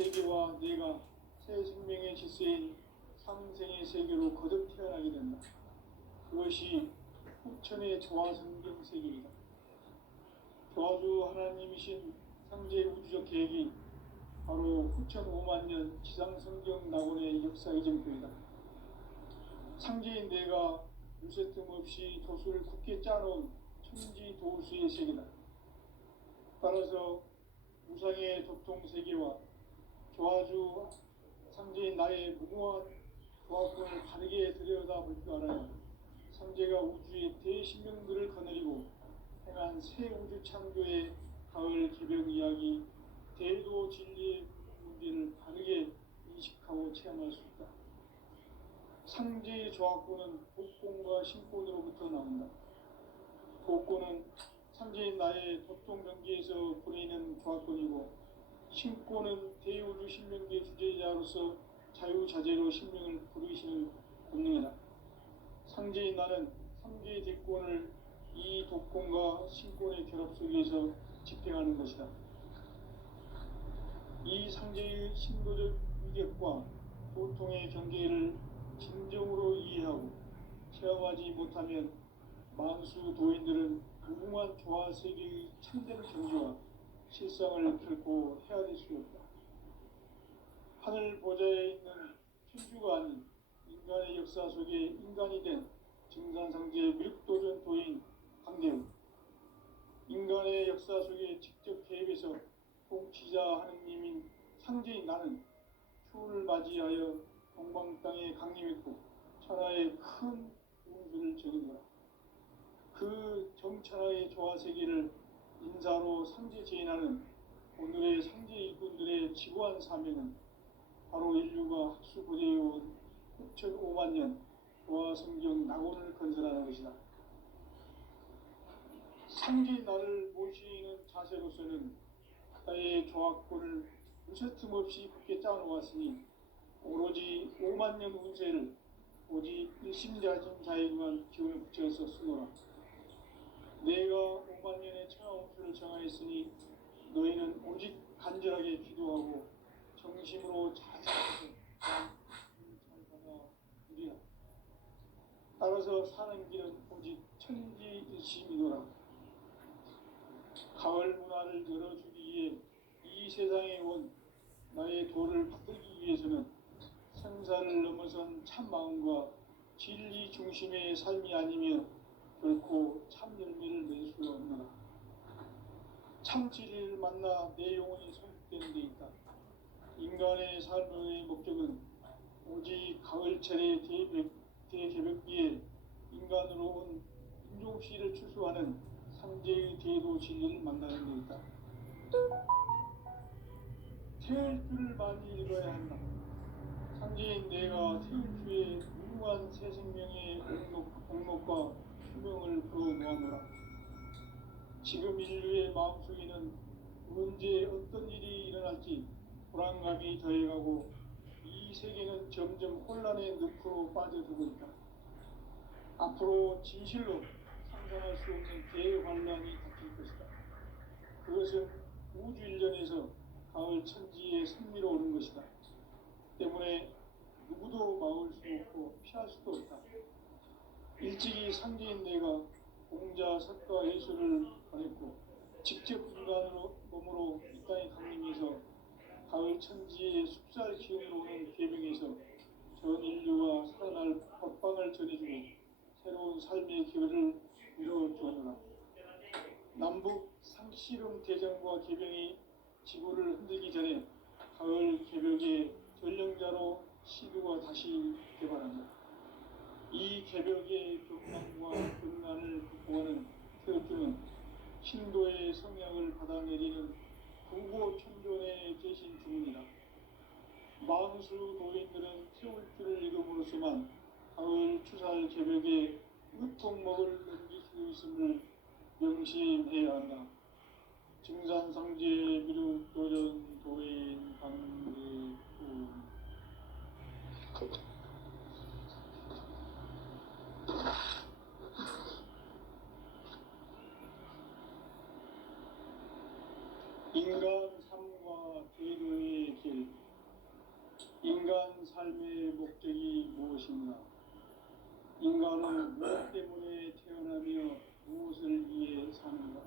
세계와 내가 새 생명의 질서인 상생의 세계로 거듭 태어나게 된다. 그것이 후천의 조화성경 세계이다. 조화주 하나님이신 상제의 우주적 계획이 바로 후천 5만 년 지상성경 낙원의 역사의 정표이다. 상제인 내가 유세 틈 없이 도수를 굳게 짜놓은 천지 도수의 세계다. 따라서 우상의 도통세계와 조화주 상제인 나의 무모한 조합권을 바르게 들여다볼 줄 알아야 상제가 우주의 대신명들을 거느리고 행한 새 우주 창조의 가을 개벽 이야기, 대도 진리의 문제를 바르게 인식하고 체험할 수 있다. 상제의 조합권은 복권과 신권으로부터 나온다. 복권은 상제인 나의 도통 경계에서 보내는 조합권이고, 신권은 대우주 신명계 주제자로서 자유자재로 신명을 부르시는 본능이다. 상제인 나는 삼계의 대권을 이 독권과 신권의 결합 속에서 집행하는 것이다. 이 상제의 신도적 위력과 보통의 경계를 진정으로 이해하고 체험하지 못하면 만수 도인들은 무궁한 조화 세계의 참된 경지와 실상을 결코 헤아릴 수 없다. 하늘 보좌에 있는 천주가 아닌 인간의 역사 속에 인간이 된 증산상제의 밀도전 도인 강대우, 인간의 역사 속에 직접 개입해서 통치자 하느님인 상제인 나는 추운을 맞이하여 동방 땅에 강림했고 천하의 큰 운수를 전인노라. 그 정천하의 조화세계를 인사로 상제 제인하는 오늘의 상제 일꾼들의 지고한 사명은 바로 인류가 학수고대해온 6,5만 년 조화성경 낙원을 건설하는 것이다. 상제인 나를 모시는 자세로서는 나의 조합권을 무쇠틈 없이 굳게 짜놓았으니 오로지 5만 년 운세를 오직 일심자진 자에게만 기운을 붙여서 쓰노라. 내가 5만 년의 천하운수를 정하였으니 너희는 오직 간절하게 기도하고 정심으로 자세하게 잘 받아 누리라. 따라서 사는 길은 오직 천지일심이노라. 가을 문화를 열어주기 위해 이 세상에 온 나의 도를 받들기 위해서는 생사를 넘어선 참마음과 진리 중심의 삶이 아니면 결코 참 열매를 낼 수가 없노라. 참 진리를 만나 내 영혼이 성숙되는 데 있다. 인간의 삶의 목적은 오직 가을철의 대개벽기에 인간으로 온 인종씨를 추수하는 상제의 대도 진리를 만나는 데 있다. 태을 줄을 많이 읽어야 한다. 상제인 내가 태을 주에 무궁한 새 생명의 공목과 수명을 불어모아노라. 지금 인류의 마음속에는 언제 어떤 일이 일어날지 불안감이 더해가고 이 세계는 점점 혼란의 늪으로 빠져들고 있다. 앞으로 진실로 상상할 수 없는 대환란이 닥칠 것이다. 그것은 우주 일련에서 가을 천지의 승리로 오는 것이다. 때문에 누구도 막을 수 없고 피할 수도 없다. 일찍이 상제인 내가 공자, 석가, 예수를 보냈고 직접 인간으로 몸으로 이 땅에 강림해서 가을 천지의 숲살 기운으로 오는 계명에서 전 인류가 살아날 법방을 전해주고 새로운 삶의 기회를 이루어주노라. 남북 상씨름 대전과 개병이 지구를 흔들기 전에 가을 개벽의 전령자로 시두가 다시 개발한다. 이 개벽의 경망과 근난을 극복하는 태극주는 신도의 성향을 받아내리는 구고천존의 대신 주문이다. 만수 도인들은 태울주를 읽음으로써만 가을 추살 개벽에 으통먹을 넘길 수 있음을 명심해야 한다. 증산상제 미륵도전 도인 강대훈. 인간 삶과 대로의 길. 인간 삶의 목적이 무엇인가? 인간은 무엇 때문에 태어나며 무엇을 위해 사는가?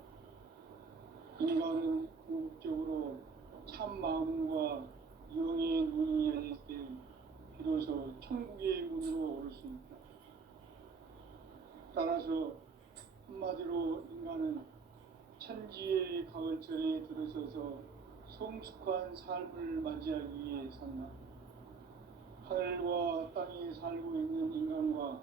인간은 궁극적으로 참 마음과 영의 문이 열릴 때 비로소 천국의 문으로 오를 수 있다. 따라서 한마디로 인간은 천지의 가을철에 들어서서 성숙한 삶을 맞이하기 위해 산다. 하늘과 땅에 살고 있는 인간과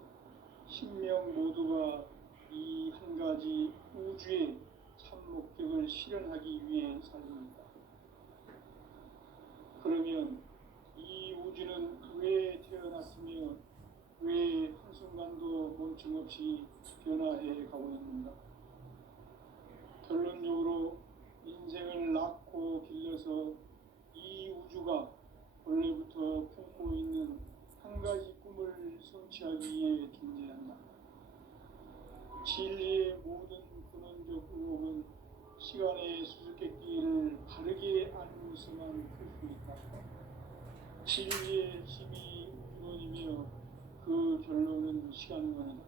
신명 모두가 이 한 가지 우주의 참 목적을 실현하기 위해 살립니다. 그러면 이 우주는 왜 태어났으며 왜 한순간도 멈춤 없이 변화해 가고 있는가? 결론적으로 인생을 낳고 길러서 이 우주가 원래부터 품고 있는 한 가지 꿈을 성취하기 위해 존재한다. 진리의 모든 근원적 의혹은 시간의 수수께끼를 바르게 알고서만 풀 수 있다. 진리의 힘이 근원이며 그 결론은 시간론이다.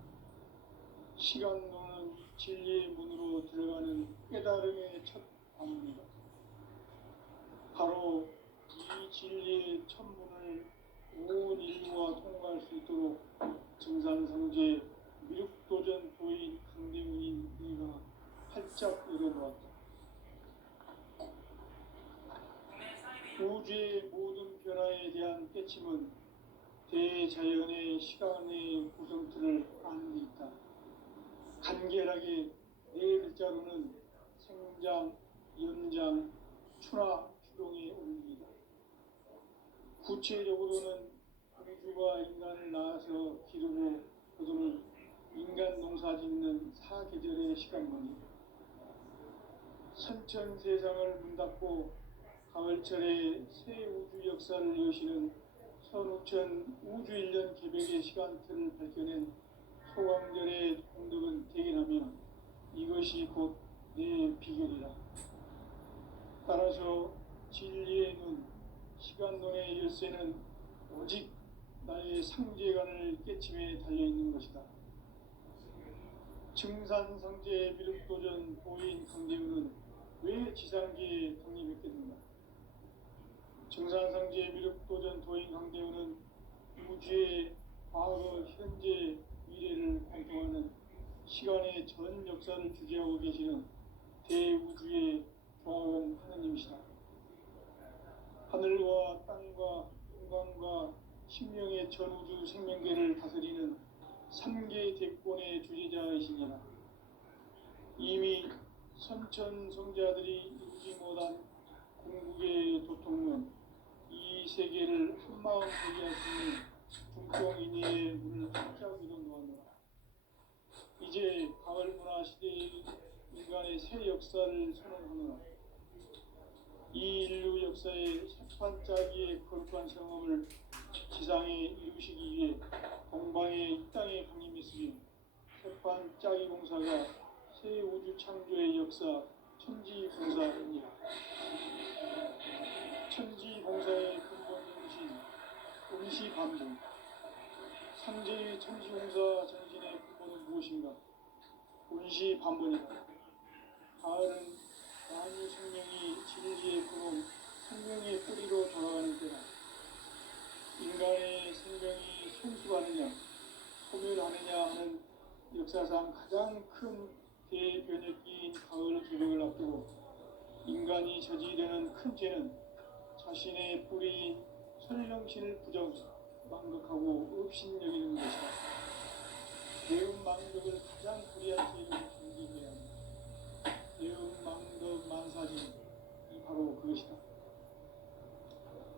시간론은 진리의 문으로 들어가는 깨달음의 첫 관문이다. 바로 이 진리의 첫 문을 온 인류가 통과할 수 있도록 증산성제 미륵도전 도인 강대문인 이가 활짝 열어놓았다. 우주의 모든 변화에 대한 깨침은 대자연의 시간의 구성틀을 아는 데 있다. 간결하게 네 글자로는 생장, 연장, 추나 추동의 원리이다. 구체적으로는 우주가 인간을 낳아서 기르고 거두는 인간 농사 짓는 사계절의 시간문이다. 선천 세상을 문 닫고 가을철에 새 우주 역사를 여시는 선우천 우주 1년 개백의 시간틀을 밝혀낸 소강절의 공덕은 대견하며 이것이 곧 내 비결이라. 따라서 진리의 눈, 시간론의 열쇠는 오직 나의 상제관을 깨침에 달려있는 것이다. 증산상제 미륵도전 보인 강대우는 왜 지상계에 강림했겠는가? 증산상제 미륵도전 도인 강대우는 우주의 과거, 현재, 미래를 관통하는 시간의 전 역사를 주재하고 계시는 대우주의 조화원 하느님이시다. 하늘과 땅과 인간과 신명의 전우주 생명계를 다스리는 3개 대권의 주제자이시니라. 이미 선천성자들이 이루지 못한 궁극의 도통론, 이 세계를 한마음 되게 할 수 있는 중통인의의 문을 활짝 열어놓았노라. 이제 가을 문화 시대의 인간의 새 역사를 선언하노라. 이 인류 역사의 새판짜기의 거룩한 경험을 지상에 이루시기 위해 동방의 이 땅에 강림했으며 새판짜기 공사가 새 우주 창조의 역사 천지공사입니다. 천지공사의 근본 정신, 음시반복. 삼재의 천지공사 정신의 근본은 무엇인가? 운시반복이다. 가을은 만유 생명이 진리의 근원, 생명의 뿌리로 돌아가는 때다. 인간의 생명이 성숙하느냐, 소멸하느냐 하는 역사상 가장 큰 대변혁기인 가을 개벽을 앞두고 인간이 저지르는 큰 죄는 자신의 뿌리인 설령신을 망각하고 업신여기는 것이다. 대음망덕을 가장 불의한 죄로 정기해야 합니다. 대음망덕 만사진, 이 바로 그것이다.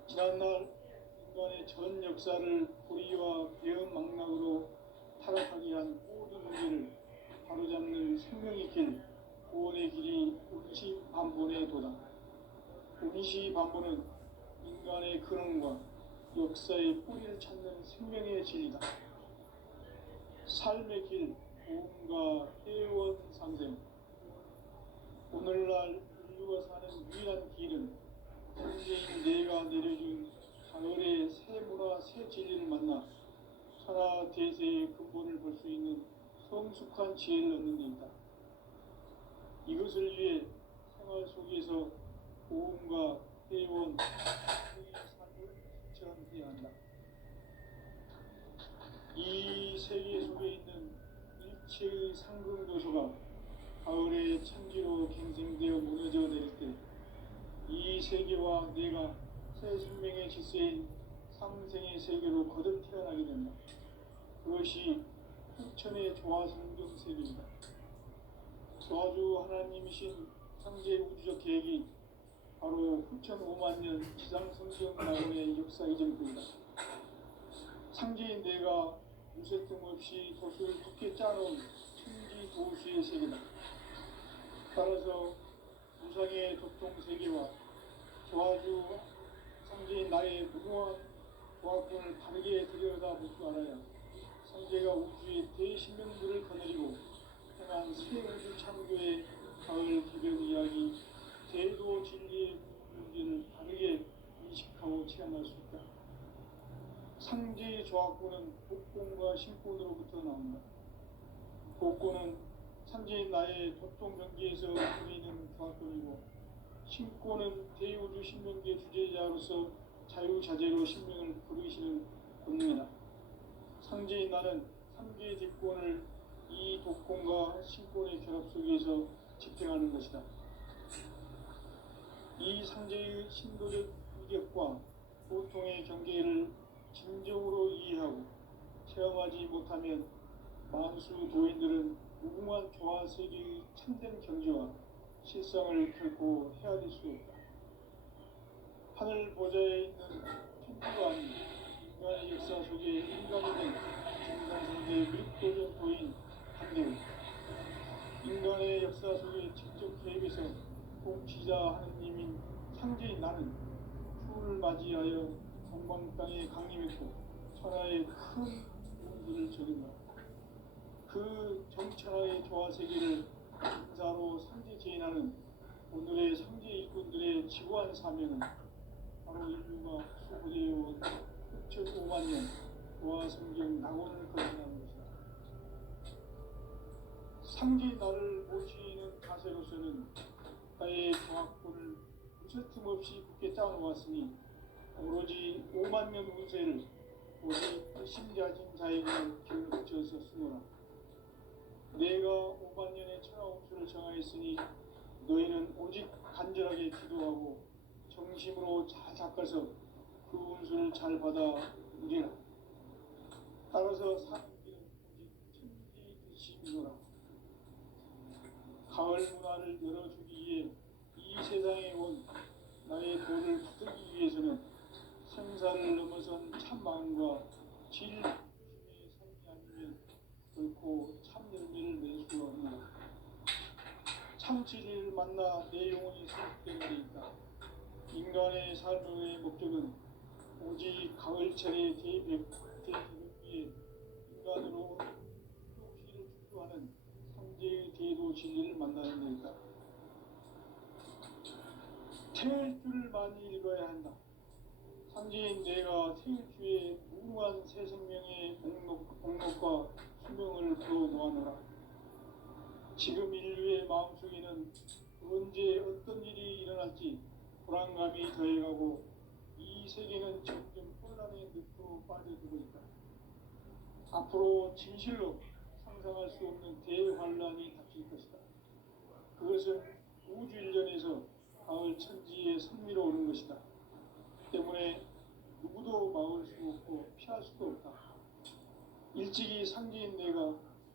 지난날 인간의 전 역사를 불의와 대음망락으로 타락하게 한 모든 문제를 바로잡는 생명의 길, 구원의 길이 운시반본의 도다. 운시반본은 인간의 근원과 역사의 뿌리를 찾는 생명의 진리다. 삶의 길, 보험과 회원 상생. 오늘날 인류가 사는 유일한 새 진리를 만나 천하 대세의 근본을 볼 수 있는 성숙한 지혜를 얻는 데 있다. 이것을 위해 생활 속에서 보험과 회원, 삶을 실천해야 한다. 이 세계 속에 있는 일체의 상승도소가 가을의 천지로 갱생되어 무너져 내릴 때 이 세계와 내가 새 생명의 질서인 상생의 세계로 거듭 태어나게 된다. 그것이 후천의 조화성경 세계입니다. 조화주 하나님이신 창제 우주적 계획이 바로 후천 5만 년 지상성경 낙원의 역사 이전입니다. 창제인 내가 무쇠 틈 없이 돛을 굳게 짜놓은 천지 도시의 세계다. 따라서 우상의 도통 세계와 조화주 창제인 나의 무궁한 조화권을 바르게 들여다볼 줄 알아야 창제가 우주의 대신명들을 거느리고 행한 새 우주 창조의 가을 개벽 이야기, 제도 진리의 문제를 바르게 인식하고 체험할 수 있다. 상제의 조화권은 복권과 신권으로부터 나온다. 복권은 창제인 나의 도통 경계에서 보이는 조화권이고, 신권은 대우주 신명계 주제자로서 자유자재로 신명을 부르시는 권능이다. 상제인 나는 3개의 직권을 이 독권과 신권의 결합 속에서 집행하는 것이다. 이 상제의 신도적 위력과 보통의 경계를 진정으로 이해하고 체험하지 못하면 만수 도인들은 무궁한 조화 세계의 참된 경지와 실상을 결코 헤아릴 수 없다. 하늘 보좌에 있는 천주가 아닌 인간의 역사 속에 인간이 된 정상세계의 밀도적 도인 한대우, 인간의 역사 속에 직접 개입해서 통치자 하느님인 창제인 나는 추를 맞이하여 동방 땅에 강림했고 천하의 큰 운들을 적인다. 그 정천하의 조화 세계를 인사로 상제 제인하는 오늘의 상제 일꾼들의 지구한 사명은 바로 인류가 수고되어온 6,5만 년 조화 성경 낙원을 거듭하는 것이다. 상제 나를 모시는 자세로서는 나의 조화권을 무쇠틈 없이 굳게 짜놓았으니 오로지 5만 년 운세를 오직 신자진 자에게 기운을 붙여서 쓰노라. 내가 5만 년의 천하 운수를 정하였으니 너희는 오직 간절하게 기도하고 정심으로 잘 닦아서 그 운수를 잘 받아 누리라. 따라서 사는 길은 오직 천지의심이노라. 가을 문화를 열어주기 위해 이 세상에 온 나의 도를 붙들기 위해서는 생사를 넘어선 참 마음과 진리 중심의 삶이 아니면 결코 참 열매를 낼 수 없노라. 참 진리를 만나 내 영혼이 성숙되는 데 있다. 인간의 삶의 목적은 오직 가을철의 대개벽 위에 인간으로 도시를 축소하는 상제의 대도 진리를 만나는 데 있다. 태일주를 많이 읽어야 한다. 상제인 내가 태일주의 무궁한 새 생명의 목록과 수명을 풀어 놓아노라. 지금 인류의 마음속에는 언제 어떤 일이 일어날지 불안감이 더해가고 이 세계는 점점 혼란의 늪으로 빠져들고 있다. 앞으로 진실로 상상할 수 없는 대환란이 닥칠 것이다. 그것은 우주 일전에서 가을 천지에 선미로 오는 것이다. 때문에 누구도 막을 수 없고 피할 수도 없다. 일찍이 상제인 내가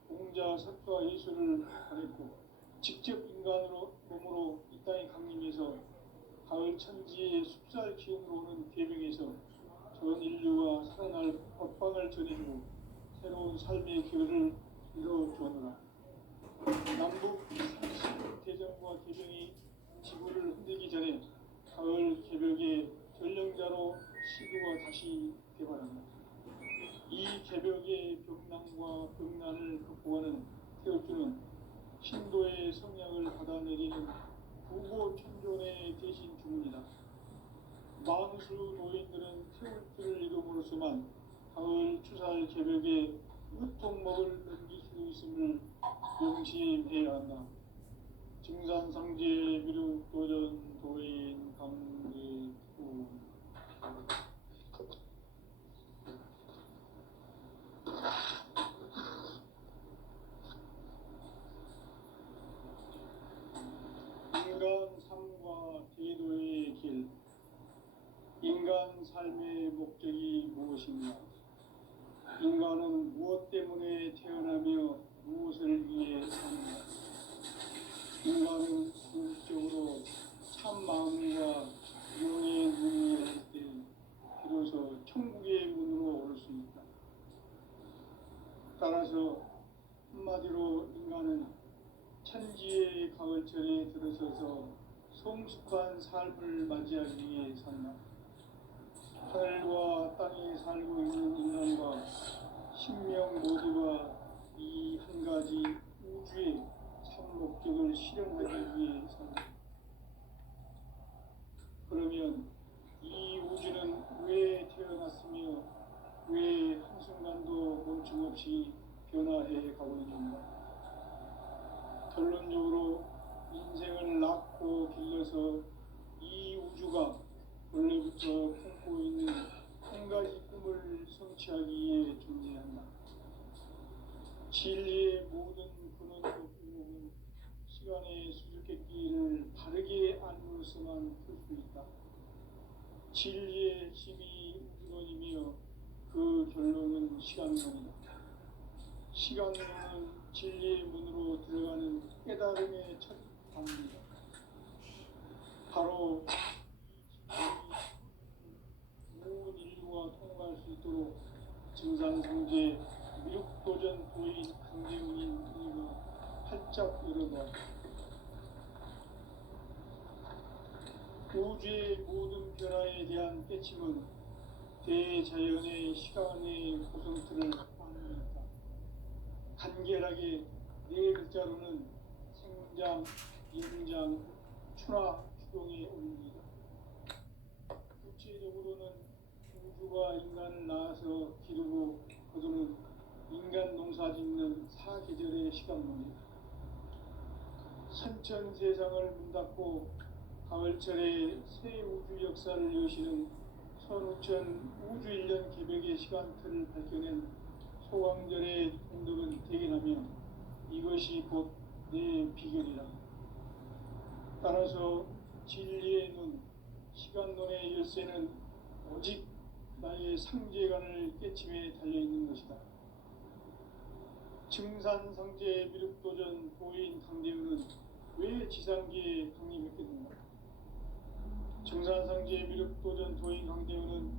공자 석가 예수를 보냈고 직접 인간으로 몸으로 이 땅에 강림해서 가을 천지의 숲살 기운으로 오는 계명에서 전 인류가 살아날 법방을 전해주고 새로운 삶의 길을 이뤄주었노라. 남북 30 대전과 개병이 지구를 흔들기 전에 가을 개벽의 전령자로 시도가 다시 개발한다. 이 개벽의 벽난과 벽난을 극복하는 태엽주는 신도의 성향을 받아내리는 부고 천존의 대신 주문이다. 만수 도인들은 태울길을 이름으로서만 가을 추살 개벽에 으통먹을 넘길 수 있음을 명심해야 한다. 증산상제 미륵도전 도인 강대구 인간 삶과 대도의 길. 인간 삶의 목적이 무엇인가? 인간은 무엇 때문에 태어나며 무엇을 위해 사는가? 인간은 궁극적으로 참 마음과 영의 눈이 열릴 때 비로소 천국의 문으로 오를 수 있다. 따라서 한마디로 인간은 천지의 가을철에 들어서서 성숙한 삶을 맞이하기 위해 산다. 하늘과 땅에 살고 있는 인간과 신명 모두가 이 한 가지 우주의 참 목적을 실현하기 위해 산다. 그러면 이 우주는 왜 태어났으며 왜 한순간도 멈춤 없이 변화해 가고 있는가? 결론적으로 인생을 낳고 길러서 이 우주가 원래부터 품고 있는 한 가지 꿈을 성취하기 위해 존재한다. 진리의 모든 근원과 의목은 시간의 수수께끼를 바르게 안으로서만 풀 수 있다. 진리의 힘이 우주론이며 그 결론은 시간론이다. 시간론은 진리의 문으로 들어가는 깨달음의 첫 단계이다. 바로 온 인류가 통과할 수 있도록 증산상제 미륵도전 도인 강대훈인 우리가 활짝 열어봐. 우주의 모든 변화에 대한 깨침은 대자연의 시간의 구성틀을 반영했다. 간결하게 네 글자로는 생장, 연장, 추나, 추동의 원리이다. 구체적으로는 우주가 인간을 낳아서 기르고 거두는 인간 농사 짓는 사계절의 시간론이다. 선천 세상을 문 닫고 가을철에 새 우주 역사를 여시는 선우천 우주 1년 개벽의 시간틀을 밝혀낸 소강절의 공덕은 대견하며 이것이 곧 내 비결이라. 따라서 진리의 눈, 시간론의 열쇠는 오직 나의 상제관을 깨침에 달려있는 것이다. 증산상제 미륵도전 도인 강대훈은 왜 지상계에 강림했겠는가? 증산상제 미륵도전 도인 강대훈은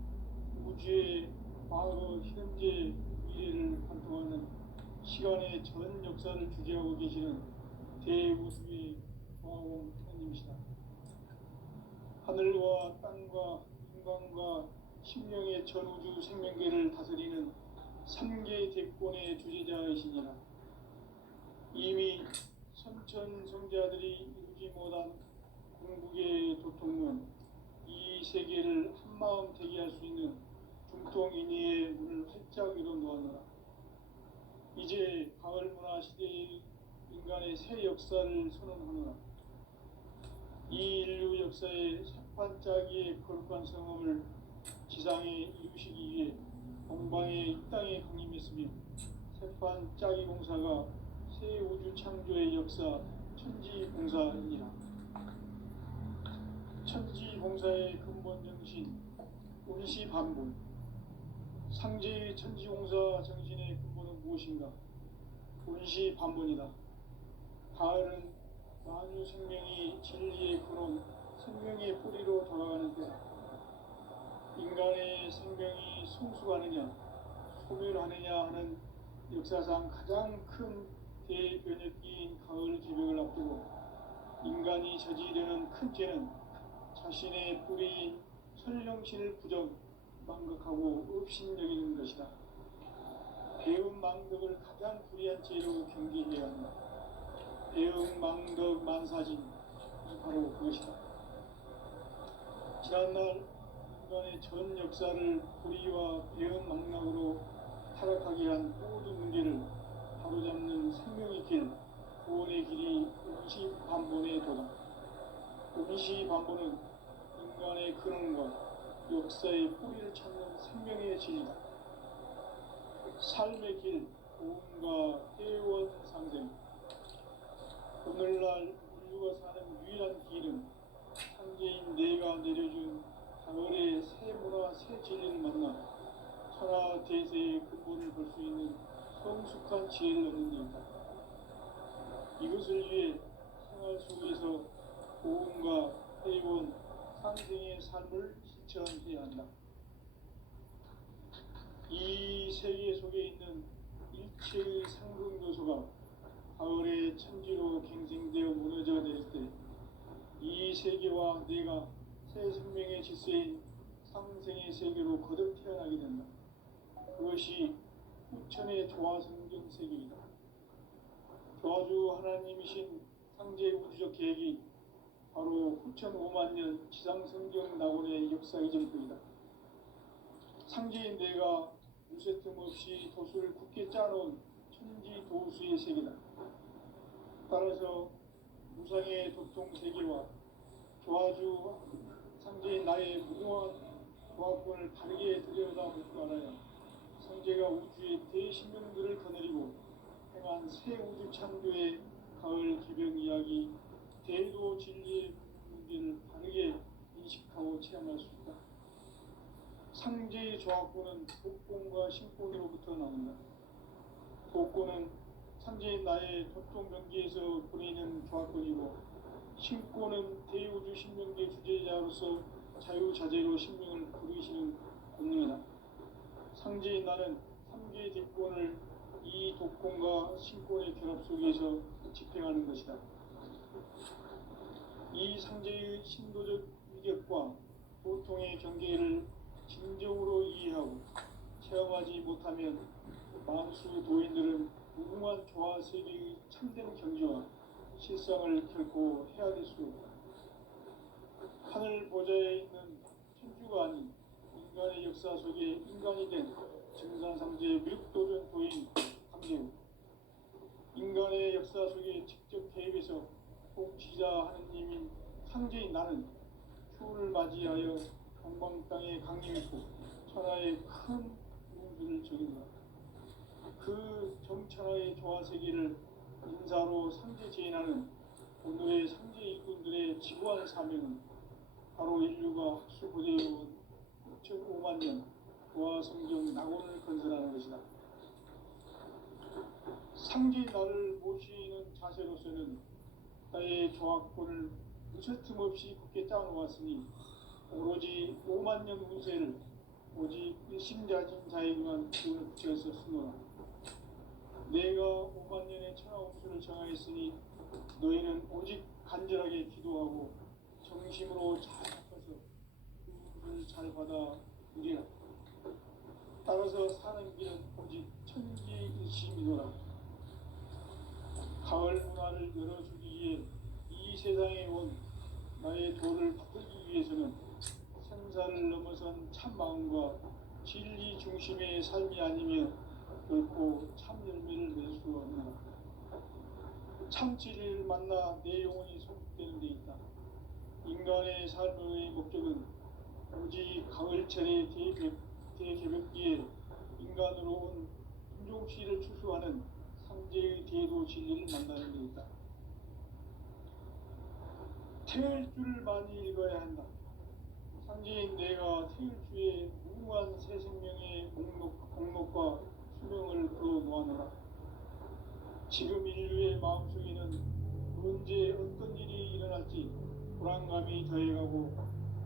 우주의 과거, 현재, 미래를 관통하는 시간의 전 역사를 주재하고 계시는 대우주의 조화공 태님이시다. 하늘과 땅과 인간과 심령의 전우주 생명계를 다스리는 3개 대권의 주제자이시니라. 이미 선천성자들이 이루지 못한 궁극의 도통론, 이 세계를 한마음 되게 할 수 있는 중통인의의 문을 활짝 열어 놓았노라. 이제 가을 문화 시대의 인간의 새 역사를 선언하노라. 이 인류 역사의 새판짜기의 거룩한 성험을 지상에 이루시기 위해 동방의 이 땅에 강림했으며 새판짜기 공사가 새 우주 창조의 역사 천지공사이니라. 천지공사의 근본 정신 운시반본. 상제의 천지공사 정신의 근본은 무엇인가? 운시반본이다. 가을은 만유 생명이 진리의 근원, 생명의 뿌리로 돌아가는 때다. 인간의 생명이 성숙하느냐, 소멸하느냐 하는 역사상 가장 큰 대변혁기인 가을 개벽을 앞두고 인간이 저지르는 큰 죄는 자신의 뿌리인 설령신을 부정, 망각하고 업신여기는 것이다. 배은망덕을 가장 불의한 죄로 경계해야 한다. 배은망덕 만사진, 이 바로 그것이다. 지난날 인간의 전 역사를 불의와 배은망락으로 타락하게 한 모든 문제를 바로잡는 생명의 길, 구원의 길이 임시반본에 도다. 임시반본은 인간의 근원과 역사의 뿌리를 찾는 생명의 진리다. 삶의 길, 구원과 회원 상생. 오늘날 인류가 사는 유일한 길은 창조인 내가 내려준 가을의 새 문화, 새 진리를 만나 천하 대세의 근본을 볼 수 있는 성숙한 지혜를 얻는 일이다. 이것을 위해 생활 속에서 고음과 회원, 상생의 삶을 실천해야 한다. 이 세계 속에 있는 일체의 상승 요소가 가을의 천지로 갱생되어 무너져 내릴 때 이 세계와 내가 새 생명의 질서인 상생의 세계로 거듭 태어나게 된다. 그것이 후천의 조화성경 세계이다. 조화주 하나님이신 상제 우주적 계획이 바로 후천 5만 년 지상성경 낙원의 역사 이전부이다. 상제인 내가 무쇠 틈 없이 도수를 굳게 짜놓은 천지 도수의 세계다. 따라서 무상의 도통 세계와 조화주 상제인 나의 무궁한 조화권을 바르게 들여다볼 줄 알아야 상제가 우주의 대신명들을 거느리고 행한 새 우주 창조의 가을 개병 이야기, 대도 진리의 문제를 바르게 인식하고 체험할 수 있다. 상제의 조화권은 복권과 신권으로부터 나온다. 복권은 상제인 나의 도통병기에서 보내는 조화권이고, 신권은 대우주 신명계 주제자로서 자유자재로 신명을 부르시는 권능이다. 상제인 나는 3개의 뒷권을 이 독권과 신권의 결합 속에서 집행하는 것이다. 이 상제의 신도적 위력과 보통의 경계를 진정으로 이해하고 체험하지 못하면 만수 도인들은 무궁한 조화 세계의 참된 경지와 실상을 결코 헤아릴 수 없다. 하늘 보좌에 있는 천주가 아닌 인간의 역사 속에 인간이 된 증산상제의 밀도전 도인 강제우, 인간의 역사 속에 직접 개입해서 통치자 하느님인 상제인 나는 추후를 맞이하여 동방 땅에 강림했고 천하의 큰 문수를 적인다. 그 정천하의 조화세계를 인사로 상제 제인하는 오늘의 상제 일꾼들의 지구한 사명은 바로 인류가 학수고대해온 5천 5만 년 조화성경 낙원을 건설하는 것이다. 상제인 나를 모시는 자세로서는 나의 조화권을 무쇠틈 없이 굳게 짜놓았으니 오로지 5만 년 운세를 오직 일심자진 자에게만 기운을 붙여서 쓰노라. 내가 5만 년의 천하운수를 정하였으니 너희는 오직 간절하게 기도하고 정심으로 잘 바꿔서 그 운을 잘 받아 누리라. 따라서 사는 길은 오직 천지일심이노라. 가을 문화를 열어주기 위해 이 세상에 온 나의 도를 받들기 위해서는 생사를 넘어선 참 마음과 진리 중심의 삶이 아니면 결코 참 열매를 낼 수 없노라. 참 진리를 만나 내 영혼이 소극되는 데 있다. 인간의 삶의 목적은 오직 가을철의 대개벽기에 인간으로 온 인종씨를 추수하는 상제의 대도 진리를 만나는 데 있다. 태을 줄을 많이 읽어야 한다. 상제인 내가 태을주의 무궁한 새 생명의 목록과 수명을 풀어놓아노라. 지금 인류의 마음속에는 언제 어떤 일이 일어날지 불안감이 더해가고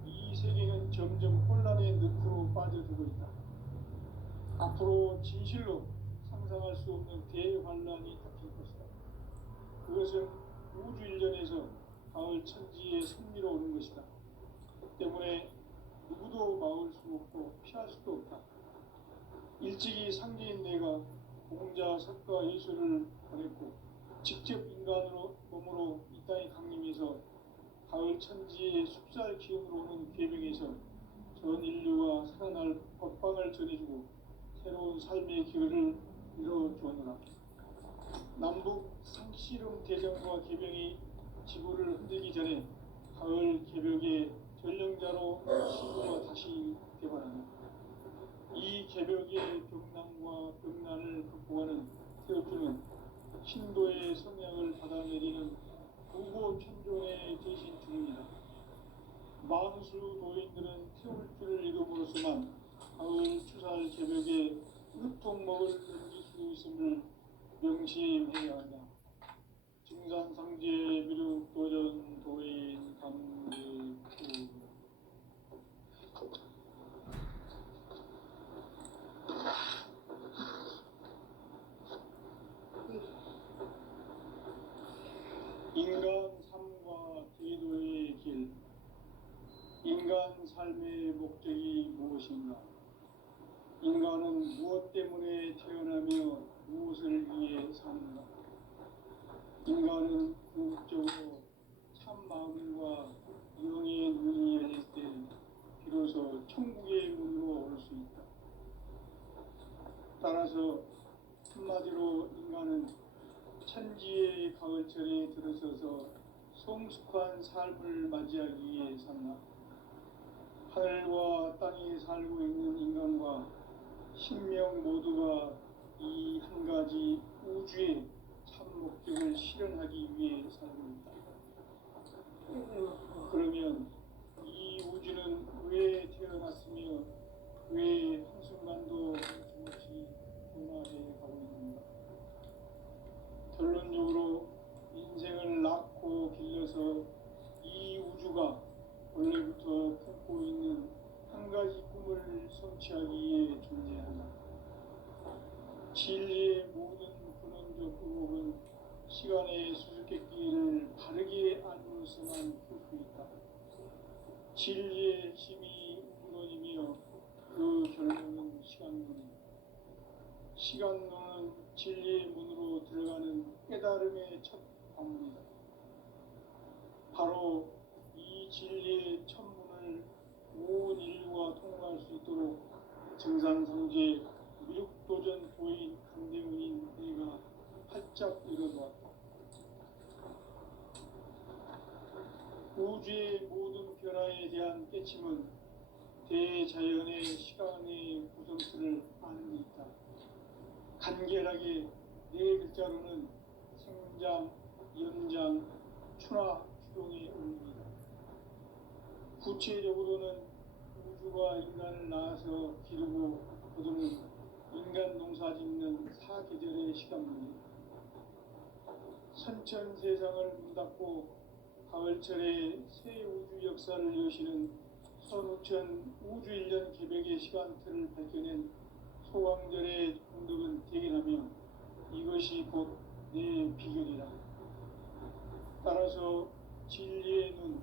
이 세계는 점점 혼란의 늪으로 빠져들고 있다. 앞으로 진실로 상상할 수 없는 대환란이 닥칠 것이다. 그것은 우주 일전에서 가을 천지의 승리로 오는 것이다. 때문에 누구도 막을 수 없고 피할 수도 없다. 일찍이 상제인 내가 공자, 석가, 예수를 보냈고 직접 인간으로 몸으로 이 땅에 강림해서 가을 천지의 숲살 기운으로 오는 계명에서 전 인류가 살아날 법방을 전해주고 새로운 삶의 기회를 열어주었노라. 남북 상씨름 대전과 개병이 지구를 흔들기 전에 가을 개벽의 전령자로 시구가 다시 개발하는 이 개벽의 벽난과 벽난을 극복하는 태엽주는 신도의 성향을 받아내리는 부고 천존의 대신 중입니다. 만수 도인들은 태울주를 이름으로서만 가을 추살 개벽에 으통먹을 넘길 수 있음을 명시해야 한다. 증산상제 미륵 도전 도인 강대구 인간 삶과 기도의 길. 인간 삶의 목적이 무엇인가? 인간은 무엇 때문에 태어나며 무엇을 위해 사는가? 인간은 궁극적으로 참 마음과 영의 눈이 열릴 때 비로소 천국의 문으로 올 수 있다. 따라서 한마디로 인간은 천지의 가을철에 들어서서 성숙한 삶을 맞이하기 위해 산다. 하늘과 땅에 살고 있는 인간과 신명 모두가 이 한 가지 우주의 참 목적을 실현하기 위해 살고 있다. 그러면 이 우주는 왜 태어났으며 왜 한순간도 멈춤없이 변화해 가고 있는가? 결론적으로 인생을 낳고 길러서 이 우주가 원래부터 품고 있는 한 가지 꿈을 성취하기 위해 존재한다. 진리의 모든 근원적 의혹은 시간의 수수께끼를 바르게 알므로서만 풀 수 있다. 진리의 힘이 우주론이며 그 결론은 시간론이다. 시간론은 진리의 문으로 들어가는 깨달음의 첫 방문이다. 바로 이 진리의 천문을 온 인류가 통과할 수 있도록 증산상제 미륵도전 도인 강대훈인 내가 활짝 열어놓았다. 우주의 모든 변화에 대한 깨침은 대자연의 시간의 구성틀을 아는 데 있다. 간결하게 네 글자로는 생장, 연장, 추나, 추동의 의미입니다. 구체적으로는 우주가 인간을 낳아서 기르고 거두는 인간 농사 짓는 사계절의 시간입니다. 선천 세상을 문 닫고 가을철에 새 우주 역사를 여시는 선우천 우주 1년 개벽의 시간틀을 밝혀낸 소강절의 공덕은 대견하며 이것이 곧 내 비결이라. 따라서 진리의 눈,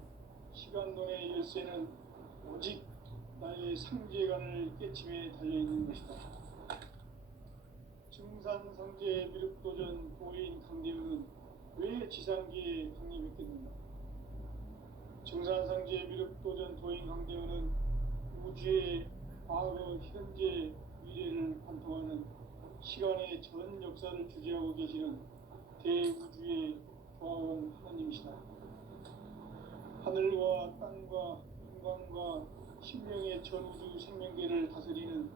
시간론의 열쇠는 오직 나의 상제관을 깨침에 달려있는 것이다. 증산상제 미륵도전 도인 강대훈은 왜 지상계에 강림했겠는가? 증산상제 미륵도전 도인 강대훈은 우주의 과거, 현재, 미래를 관통하는 시간의 전 역사를 주재하고 계시는 대우주의 조화공 하나님이시다. 하늘과 땅과 인간과 신명의 전우주 생명계를 다스리는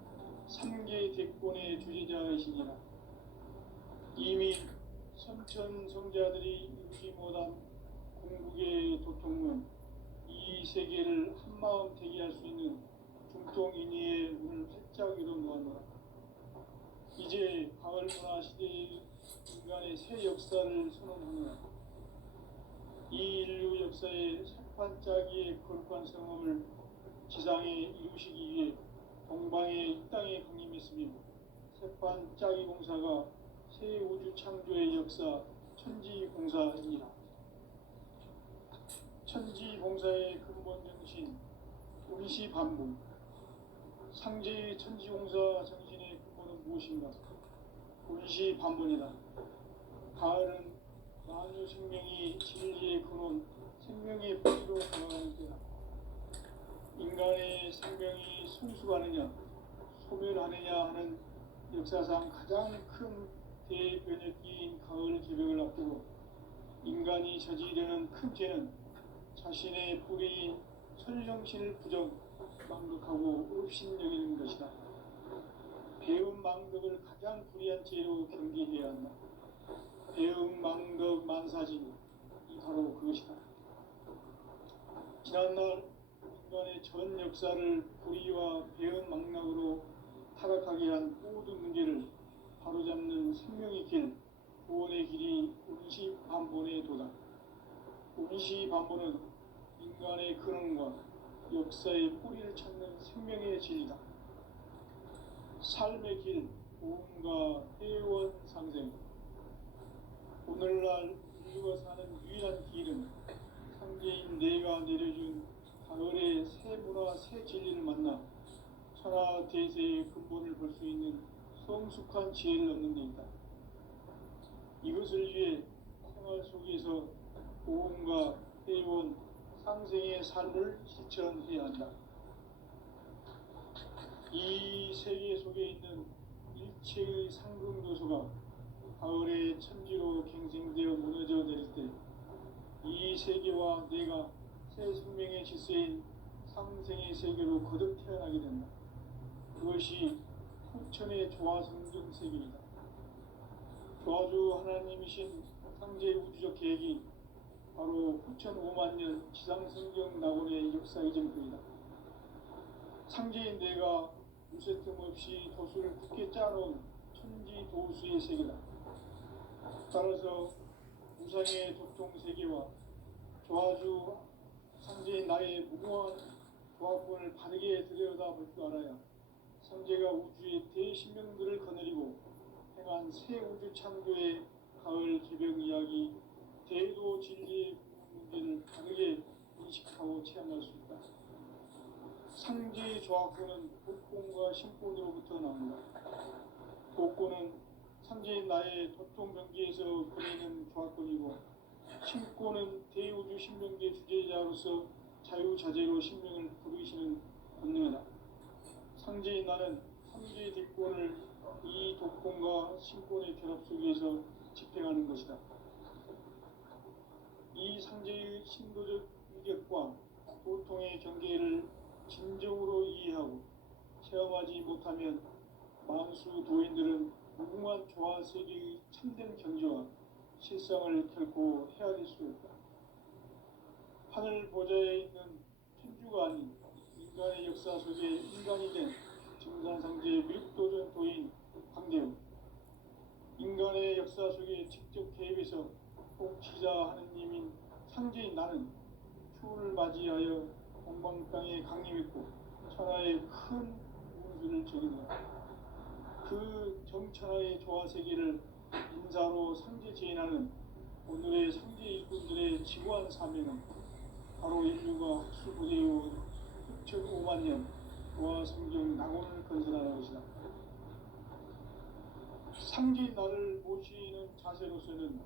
3개 대권의 주재자이시니라. 이미 선천 성자들이 이루지 못한 궁극의 도통문, 이 세계를 한마음 되게 할 수 있는 중통인의의 문을 활짝 열어놓았노라. 이제 가을 문화 시대의 인간의 새 역사를 선언하노라. 이 인류 역사의 새판짜기의 거룩한 성험을 지상에 이루시기 위해 동방의 이 땅에 강림했으며 새판짜기 공사가 새 우주 창조의 역사 천지봉사이니라. 천지봉사의 근본 정신 운시반복. 상제의 천지공사 정신의 근본은 무엇인가? 운시반복이다. 가을은 만유 생명이 진리의 근원, 생명의 뿌리로 돌아가는 때다. 인간의 생명이 성숙하느냐 소멸하느냐 하는 역사상 가장 큰 대변혁기인 가을 개벽을 앞두고 인간이 저지르는 큰 죄는 자신의 뿌리인 천령신을 부정 망극하고 업신여기는 것이다. 배움 망덕을 가장 불의한 죄로 경계해야 한다. 배움 망덕 만사지 바로 그것이다. 지난날 인간의 전 역사를 불의와 배움 망락으로 타락하게 한 모든 문제를 바로잡는 생명의 길, 구원의 길이 운시반본에 도다. 운시반본은 인간의 근원과 역사의 뿌리를 찾는 생명의 진리다. 삶의 길, 보험과 회원 상생. 오늘날 인류가 사는 유일한 길은 상제인 내가 내려준 가을의 새 문화, 새 진리를 만나 천하 대세의 근본을 볼 수 있는 성숙한 지혜를 얻는 데 있다. 이것을 위해 생활 속에서 보험과 회원, 상생의 삶을 실천해야 한다. 이 세계 속에 있는 일체의 상금 요소가 가을의 천지로 갱생되어 무너져 내릴 때 이 세계와 내가 새 생명의 질서인 상생의 세계로 거듭 태어나게 된다. 그것이 후천의 조화성경 세계이다. 조화주 하나님이신 상제 우주적 계획이 바로 후천 5만 년 지상성경 낙원의 역사 이전편이다. 상제인 내가 무쇠 틈 없이 도수를 굳게 짜놓은 천지 도수의 세계다. 따라서 우상의 도통 세계와 조화주 상제인 나의 무궁한 조화권을 바르게 들여다볼 줄 알아야 상제가 우주의 대신명들을 거느리고 행한 새 우주 창조의 가을 개벽 이야기, 대도 진리의 문제를 바르게 인식하고 체험할 수 있다. 상제의 조화권은 독권과 신권으로부터 나온다. 독권은 상제인 나의 도통병기에서 그리는 조화권이고, 신권은 대우주 신명계 주제자로서 자유자재로 신명을 부르시는 권능이다. 상제인 나는 상제의 뒷권을 이 독권과 신권의 결합 속에서 집행하는 것이다. 이 상제의 신도적 위력과 도통의 경계를 진정으로 이해하고 체험하지 못하면 만수 도인들은 무궁한 조화 세계의 참된 경지와 실상을 결코 헤아릴 수 없다. 하늘 보좌에 있는 천주가 아닌 인간의 역사 속에 인간이 된 증산상제 밀도전 도인 광대우, 인간의 역사 속에 직접 개입해서 통치자 하느님인 상제인 나는 추운을 맞이하여 동방 땅에 강림했고 천하의 큰 운수를 적인다. 그 정천하의 조화 세계를 인사로 상제 제인하는 오늘의 상제 일꾼들의 지구한 사명은 바로 인류가 학수부대해온 6,5만 년 조화 성경 낙원을 건설하는 것이다. 상제인 나를 모시는 자세로서는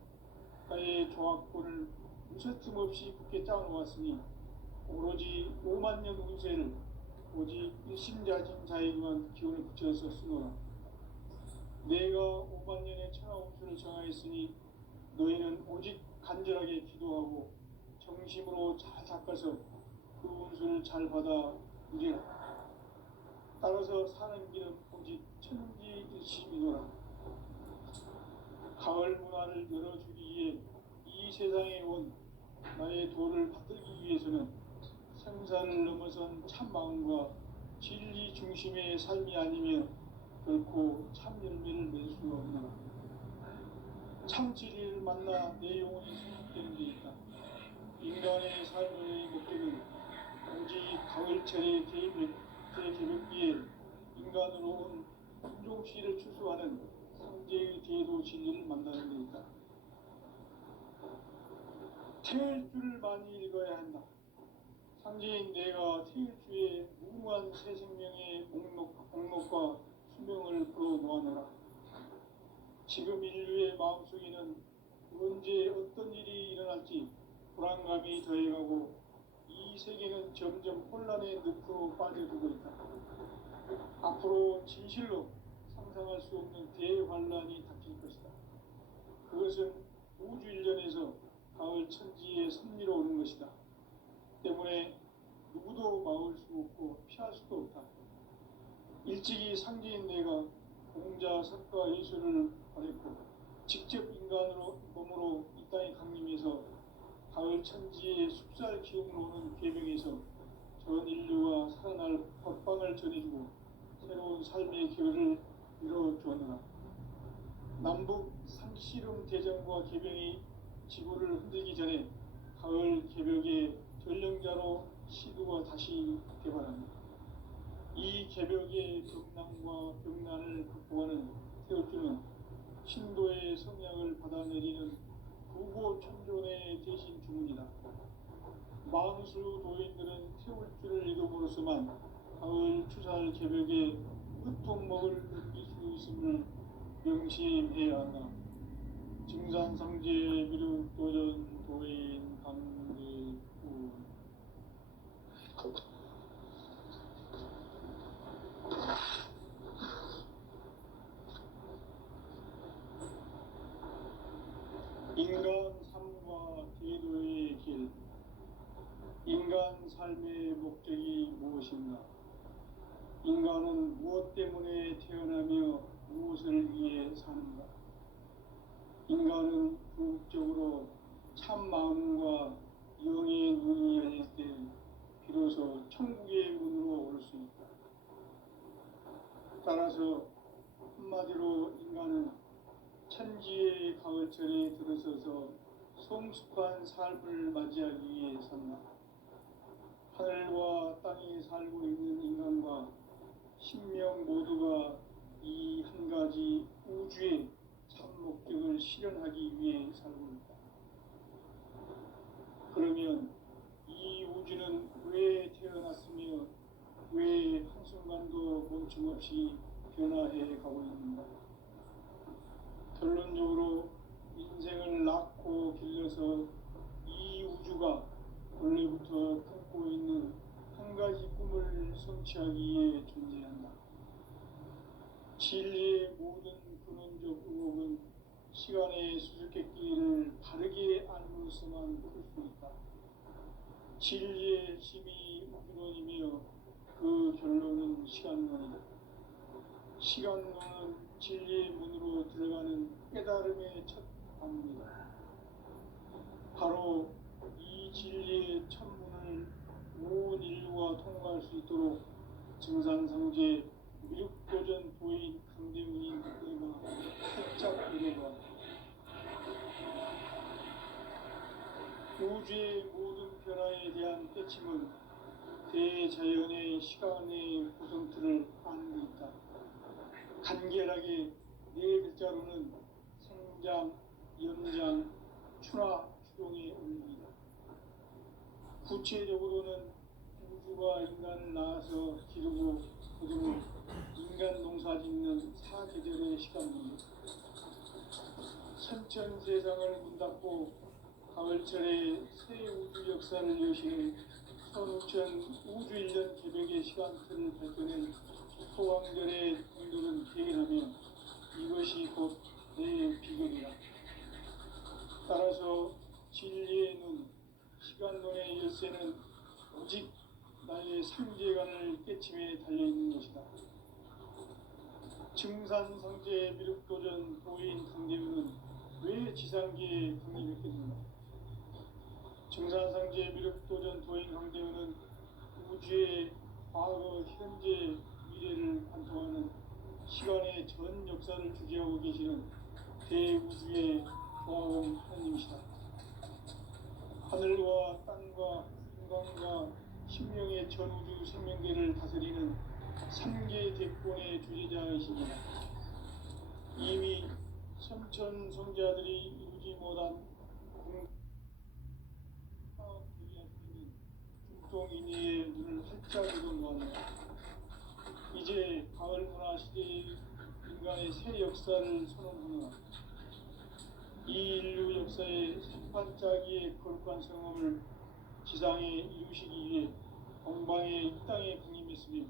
나의 조화권을 무쇠틈 없이 굳게 짜놓았으니 오로지 5만 년 운세를 오직 일심자진 자에게만 기운을 붙여서 쓰노라. 내가 5만 년의 천하 운수를 정하였으니 너희는 오직 간절하게 기도하고 정심으로 잘 닦아서 그 운수를 잘 받아 누리라. 따라서 사는 길은 오직 천지일심이노라. 가을 문화를 열어주기 위해 이 세상에 온 나의 도를 받들기 위해서는 생사를 넘어선 참마음과 진리 중심의 삶이 아니면 결코 참 열매를 맺을 수가 없노라. 참 진리를 만나 내 영혼이 성숙되는 데 있다. 인간의 삶의 목적은 오직 가을철의 대개벽기에 인간으로 온 인종시를 추수하는 상제의 대도 진리를 만나는 데 있다. 태일주를 많이 읽어야 한다. 상제인 내가 태일주의 무궁한 새 생명의 목록과 수명을 풀어놓아내라. 지금 인류의 마음속에는 언제 어떤 일이 일어날지 불안감이 더해가고 이 이 세계는 점점 혼란의 늪으로 빠져들고 있다. 앞으로 진실로 상상할 수 없는 대환란이 닥칠 것이다. 그것은 우주 일련에서 가을 천지의 섭리로 오는 것이다. 때문에 누구도 막을 수 없고 피할 수도 없다. 일찍이 상제인 내가 공자, 석가, 예술을 보냈고 직접 인간으로 몸으로 이 땅에 강림해서 가을 천지의 숲살 기운으로 오는 계명에서 전 인류가 살아날 법방을 전해주고 새로운 삶의 결을 이뤄주었노라. 남북 상씨름 대전과 계명이 지구를 흔들기 전에 가을 개벽의 전령자로 시두가 다시 개발합니다. 이 개벽의 벽난과 벽난을 극복하는 태울주는 신도의 성약을 받아내리는 구보 천존의 대신 주문이다. 망수 도인들은 태울주를 이름으로서만 가을 추살 개벽의 으통목을 느낄 수 있음을 명심해야 한다. 증산상제 미륵도전 도인 강대구 인간 삶과 계도의 길. 인간 삶의 목적이 무엇인가? 인간은 무엇 때문에 태어나며 무엇을 위해 사는가? 인간은 궁극적으로 참 마음과 영의 눈이 열릴 때 비로소 천국의 문으로 올 수 있다. 따라서 한마디로 인간은 천지의 가을철에 들어서서 성숙한 삶을 맞이하기 위해 산다. 하늘과 땅에 살고 있는 인간과 신명 모두가 이 한 가지 우주의 참 목적을 실현하기 위해 살고 있다. 그러면 이 우주는 왜 태어났으며 왜 한순간도 멈춤없이 변화해 가고 있는가? 결론적으로 인생을 낳고 길러서 이 우주가 원래부터 품고 있는 한 가지 꿈을 성취하기 위해 존재한다. 진리의 모든 근원적 의혹은 시간의 수수께끼를 바르게 알므로서만 풀 수 있다. 진리의 힘이 우주론이며 그 결론은 시간론이다. 시간론은 진리의 문으로 들어가는 깨달음의 첫 방문이다. 바로 이 진리의 첫 문을 온 인류가 통과할 수 있도록 증산상제 미륵도전 도인 강대문인 내가 살짝 이뤄봐. 우주의 모든 변화에 대한 깨침은 대자연의 시간의 구성틀을 아는 데 있다. 간결하게 네 글자로는 생장, 연장, 추나, 추동의 원리이다. 구체적으로는 우주가 인간을 낳아서 기르고 거두고 인간 농사 짓는 사계절의 시간입니다. 천천 세상을 문 닫고 가을철에 새 우주 역사를 여시는 선우천 우주 1년 개벽의 시간틀을 발견한 소왕절의 동들은 대견하며 이것이 곧 내 비결이다. 따라서 진리의 눈, 시간론의 열쇠는 오직 나의 상제관을 깨침에 달려있는 것이다. 증산상제 미륵도전 도인 강대문은 왜 지상계에 강림했겠는가? 증산상제 미륵도전 도인 강대문은 우주의 과거, 현재, 미래를 관통하는 시간의 전 역사를 주재하고 계시는 대우주의 조화공 하느님이시다. 하늘과 땅과 인간과 신명의 전우주 생명계를 다스리는 3계 대권의 주재자이십니다. 이미 삼천 성자들이 이루지 못한 중동인의 눈을 활짝 열어놓았다. 이제 가을 문화 시대의 인간의 새 역사를 선언하노라. 이 인류 역사의 새 반짝이의 거룩한 성험을 지상에 이루시기 위해 동방의 이 땅에 군림했으며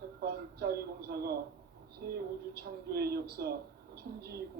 색방 짜기 공사가 새 우주 창조의 역사 천지